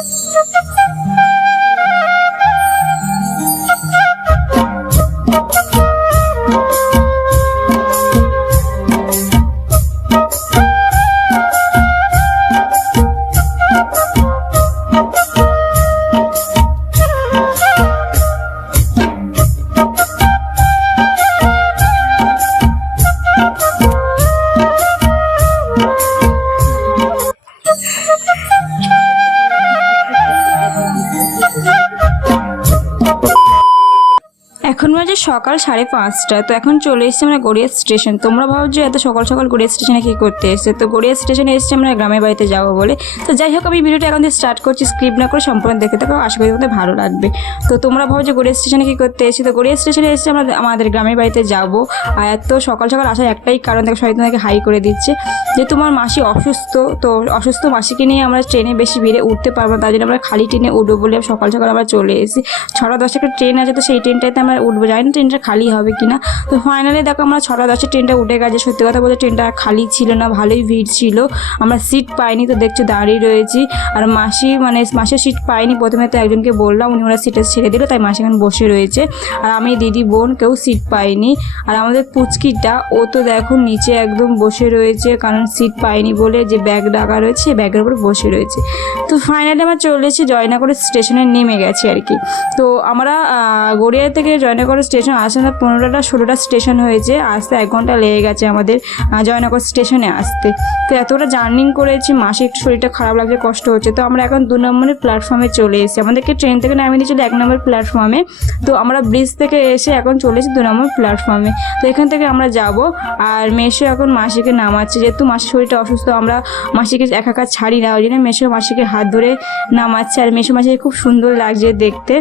Ha ha ha ha! সকাল সাড়ে পাঁচটা তো এখন চলে এসেছি আমরা গড়িয়া স্টেশন। তোমরা ভাবো যে এত সকাল সকাল গড়িয়া স্টেশনে কী করতে এসেছে? তো গড়িয়া স্টেশনে এসেছি আমরা গ্রামের বাড়িতে যাব বলে। তো যাই হোক, আমি ভিডিওটা এখন থেকে স্টার্ট করছি। স্ক্রিপ্ট না করে সম্পূর্ণ দেখে থাকো। আশা করি তোমাদের ভালো লাগবে। তো তোমরা ভাবো যে গড়িয়া স্টেশনে কী করতে এসেছি? তো গড়িয়া স্টেশনে এসেছি আমরা আমাদের গ্রামের বাড়িতে যাব। আর এত সকাল সকাল আসার একটাই কারণ, দেখো, সবাই তোমাকে হাই করে দিচ্ছে। যে তোমার মাসি অসুস্থ, তো অসুস্থ মাসিকে নিয়ে আমরা ট্রেনে বেশি ভিড়ে উঠতে পারব না। তার জন্য আমরা খালি ট্রেনে উঠবো বলে সকাল সকাল আমরা চলে এসেছি। ছটা দশটা একটা ট্রেন আছে, তো সেই ট্রেনটাতে আমরা উঠবো। না ট্রেনটা খালি হবে কি না তো ফাইনালি দেখো আমরা ছটা দশটা ট্রেনটা উঠে গেছে। সত্যি কথা বলতে ট্রেনটা খালি ছিল না, ভালোই ভিড় ছিল। আমরা সিট পাইনি, তো দেখছ দাঁড়িয়ে রয়েছি। আর মাসি মানে মাসের সিট পাইনি প্রথমে তো একজনকে বললাম, উনি ওরা সিটে ছেড়ে দিল, তাই মাসি এখন বসে রয়েছে। আর আমি, দিদি, বোন কেউ সিট পাইনি আর আমাদের পুচকিটা, ও তো দেখো নিচে একদম বসে রয়েছে, কারণ সিট পাইনি বলে যে ব্যাগ ডাকা রয়েছে ব্যাগের উপর বসে রয়েছে। তো ফাইনালি আমার চলে এসেছি জয়নগর স্টেশনে নেমে গেছে আর কি। তো আমরা গড়িয়া থেকে জয়নগর স্টেশন আসতে না পনেরোটা, ষোলোটা স্টেশন হয়েছে, আসতে এক ঘণ্টা লেগে গেছে আমাদের জয়নগর স্টেশনে আসতে। তো এতটা জার্নিং করেছি মাসে একটু শরীরটা খারাপ লাগছে, কষ্ট হচ্ছে। তো আমরা এখন দু নম্বরের প্ল্যাটফর্মে চলে এসেছি। আমাদেরকে ট্রেন থেকে নামিয়ে দিয়েছিল এক নম্বর প্ল্যাটফর্মে তো আমরা ব্রিজ থেকে এসে এখন চলে এসেছি দু নম্বর প্ল্যাটফর্মে তো এখান থেকে আমরা যাব, আর মেশো এখন মাসিকে নামাচ্ছে। যেহেতু মাসির শরীরটা অসুস্থ, আমরা মাসিকে একা একা ছাড়ি না, ওই জন্য মেশো মাসিকে হাত ধরে নামাচ্ছে। আর মেশো মাসিকে খুব সুন্দর লাগছে দেখতে।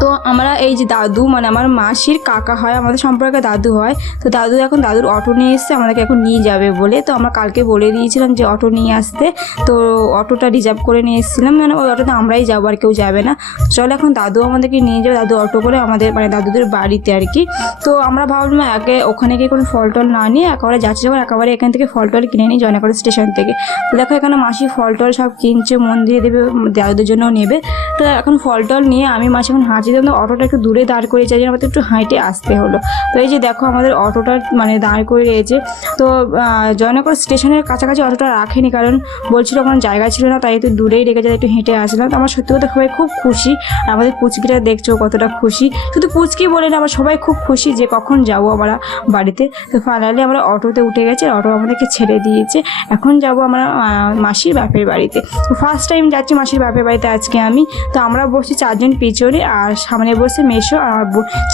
তো আমরা এই যে দাদু মানে আমার মাসির কাকা হয়, আমাদের সম্পর্কে দাদু হয়। তো দাদু এখন দাদুর অটো নিয়ে এসছে, আমাদেরকে এখন নিয়ে যাবে বলে। তো আমরা কালকে বলে দিয়েছিলাম যে অটো নিয়ে আসতে। তো অটোটা রিজার্ভ করে নিয়ে এসেছিলাম। মানে ওই অটোতে আমরাই যাব আর কেউ যাবে না। চলো এখন দাদু আমাদেরকে নিয়ে যাবে। দাদু অটো করে আমাদের মানে দাদুদের বাড়িতে আর কি। তো আমরা ভাবলাম একে, ওখানে গিয়ে কোনো ফল টল না নিয়ে একেবারে যাচ্ছি যখন একেবারে এখান থেকে ফল টল কিনে নিই জয়নগর স্টেশন থেকে। তো দেখো এখানে মাসি ফল টল সব কিনছে মন্দিরে দেবে, দাদুদের জন্যও নেবে। তো এখন ফল টল নিয়ে আমি মাসি এখন হাঁচি দিলাম অটোটা একটু দূরে দাঁড় করে চাই আমাদের একটু হাঁটে আসতে হলো। তো এই যে দেখো আমাদের অটোটা মানে দাঁড় করে রয়েছে। তো জয়নগর স্টেশনের কাছাকাছি অটোটা রাখেনি কারণ বলছিল ওখানে জায়গা ছিল না, তাই একটু দূরেই রেখে যায় একটু হেঁটে আসলাম। তো আমার সত্যি কথা সবাই খুব খুশি। আমাদের পুচকিটা দেখছ কতটা খুশি। শুধু পুচকি বলে না আমরা সবাই খুব খুশি যে কখন যাব আমরা বাড়িতে। তো ফাইনালি আমরা অটোতে উঠে গেছি অটো আমাদেরকে ছেড়ে দিয়েছে। এখন যাব আমরা মাসির বাপের বাড়িতে। তো ফার্স্ট টাইম যাচ্ছি মাসির বাপের বাড়িতে আজকে আমি। তো আমরা বসছি চারজন পিছনে, আর সামনে বসে মেশো আর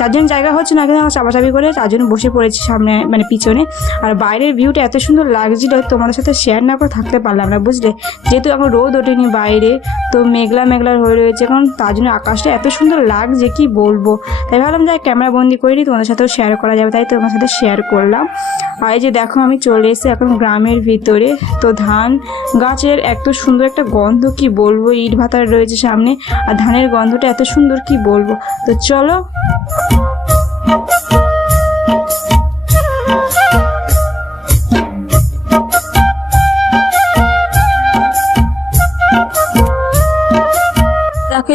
চারজন জায়গা হচ্ছে না কিন্তু চাপাচাপি করে চারজন বসে পড়েছি সামনে মানে পিছনে। আর বাইরের ভিউটা এত সুন্দর লাগছিল তোমাদের সাথে শেয়ার না করে থাকতে পারলাম না, বুঝলে? যেহেতু এখন রোদ ওঠেনি বাইরে, তো মেঘলা মেঘলা হয়ে রয়েছে, এখন তার জন্য আকাশটা এত সুন্দর লাগছে, কি বলব? তাই ভাবলাম যাই ক্যামেরা বন্দি নিই, তোমাদের সাথেও শেয়ার করা যাবে, তাই তোমার সাথে শেয়ার করলাম। আর এই যে দেখো, আমি চলে এসেছি এখন গ্রামের ভিতরে। তো ধান গাছের এত সুন্দর একটা গন্ধ, কি বলব? ইট ভাতার রয়েছে সামনে, আর ধানের গন্ধটা এত সুন্দর, কি বলব? তো চলো Thank you.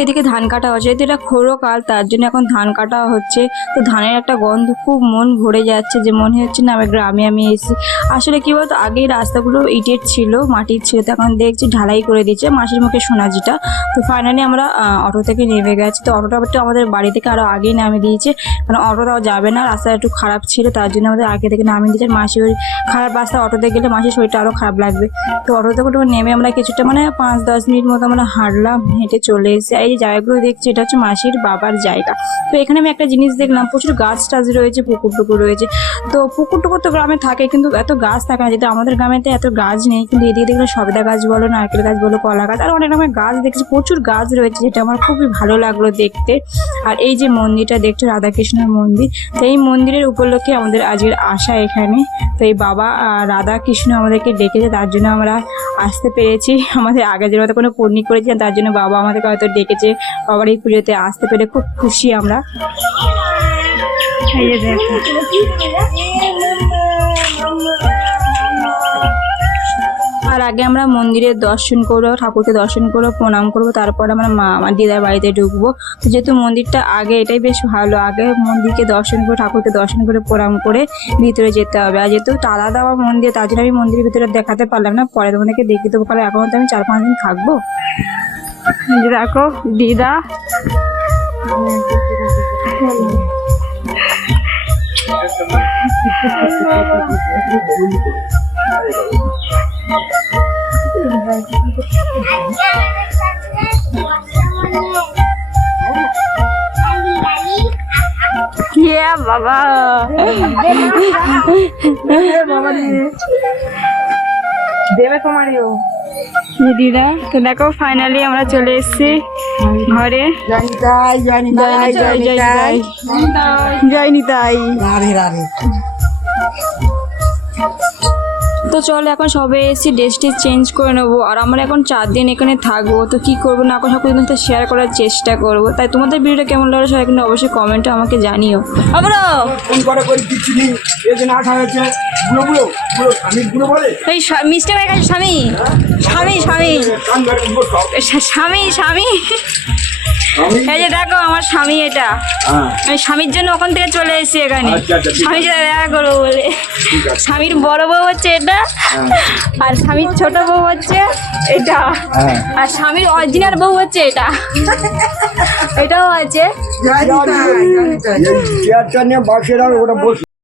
এদিকে ধান কাটা হচ্ছে। যেহেতু এটা খোড়ো কাল, তার জন্য এখন ধান কাটা হচ্ছে। তো ধানের একটা গন্ধ খুব মন ভরে যাচ্ছে যে মনে হচ্ছে না আমি গ্রামে আমি এসেছি আসলে কি বলতো আগে রাস্তাগুলো ইটের ছিল, মাটির ছিল, তো এখন দেখছি ঢালাই করে দিচ্ছে মাসির মুখে শোনা যেটা। তো ফাইনালি আমরা অটো থেকে নেমে গেছি। তো অটোটা একটু আমাদের বাড়ি থেকে আরও আগেই নামিয়ে দিয়েছে। কারণ অটোটাও যাবে না রাস্তা একটু খারাপ ছিল, তার জন্য আমাদের আগে থেকে নামিয়ে দিয়েছে। মাসি ওই খারাপ রাস্তা অটোতে গেলে মাসির শরীরটা আরও খারাপ লাগবে। তো অটো থেকে একটু নেমে আমরা কিছুটা মানে পাঁচ দশ মিনিট মতো আমরা হাঁটলাম, হেঁটে চলে এসেছি আর এই যে জায়গাগুলো দেখছি, এটা হচ্ছে মাসির বাবার জায়গা। তো এখানে আমি একটা জিনিস দেখলাম, প্রচুর গাছ টাছ রয়েছে পুকুর টুকুর রয়েছে। তো পুকুর টুকুর তো গ্রামে থাকে, কিন্তু এত গাছ থাকে না, যেহেতু আমাদের গ্রামেতে এত গাছ নেই, কিন্তু এদিকে দেখলে সবেদা গাছ বলো, নারকেল গাছ বলো, কলা গাছ, আর অনেক রকমের গাছ দেখছি, প্রচুর গাছ রয়েছে, যেটা আমার খুবই ভালো লাগল দেখতে। আর এই যে মন্দিরটা দেখছ, রাধাকৃষ্ণের মন্দির, তো এই মন্দিরের উপলক্ষে আমাদের আজকের আশা এখানে। তো এই বাবা রাধা কৃষ্ণ আমাদেরকে ডেকেছে, তার জন্য আমরা আসতে পেরেছি। আমাদের আগে যে কোনো পূর্ণি করেছি তার জন্য বাবা আমাদেরকে হয়তো ডেকেছে বাবার এই পুজোতে আসতে পেরে খুব খুশি আমরা। আর আগে আমরা মন্দিরে দর্শন করব, ঠাকুরকে দর্শন করব, প্রণাম করব, তারপর আমরা মা, আমার দিদার বাড়িতে ঢুকবো। তো যেহেতু মন্দিরটা আগে, এটাই বেশ ভালো। আগে মন্দিরকে দর্শন করে, ঠাকুরকে দর্শন করে, প্রণাম করে ভিতরে যেতে হবে। আর যেহেতু তালা দেওয়া মন্দির, তার জন্য আমি মন্দিরের ভিতরে দেখাতে পারলাম না। পরে তোমাদেরকে দেখিয়ে দেবো, কারণ এখন তো আমি চার পাঁচ দিন থাকব। দেখো দিদা। ইয়ে বাবা। দেবে তোমারও এই দিদা। তো দেখো ফাইনালি আমরা চলে এসেছি ঘরে। জানি তাই তো চলো এখন সবে এসেছি ড্রেসটি চেঞ্জ করে নেব। আর আমরা এখন চার দিন এখানে থাকব তো কি করব না করব সকলের সাথে শেয়ার করার চেষ্টা করব। তাই তোমাদের ভিডিওটা কেমন লাগল সবাই কিন্তু অবশ্যই কমেন্টে আমাকে জানিও। আবারও ফোন করে করে দিচ্ছিলি এই জন্য আসা হয়েছে। এই মিস্টেক হয়ে গেছে স্বামী স্বামী স্বামী। স্বামী স্বামী। এই যে দেখো আমার স্বামী এটা। হ্যাঁ। আমি স্বামীর জন্য ওখান থেকে চলে এসেছি এখানে। আচ্ছা, আচ্ছা, স্বামীর সাথে দেখা করব বলে। স্বামীর বড় বউ হচ্ছে এটা হ্যাঁ। আর স্বামীর ছোট বউ হচ্ছে এটা। হ্যাঁ। আর স্বামীর অরিজিনাল বউ হচ্ছে এটা। এটাও আছে।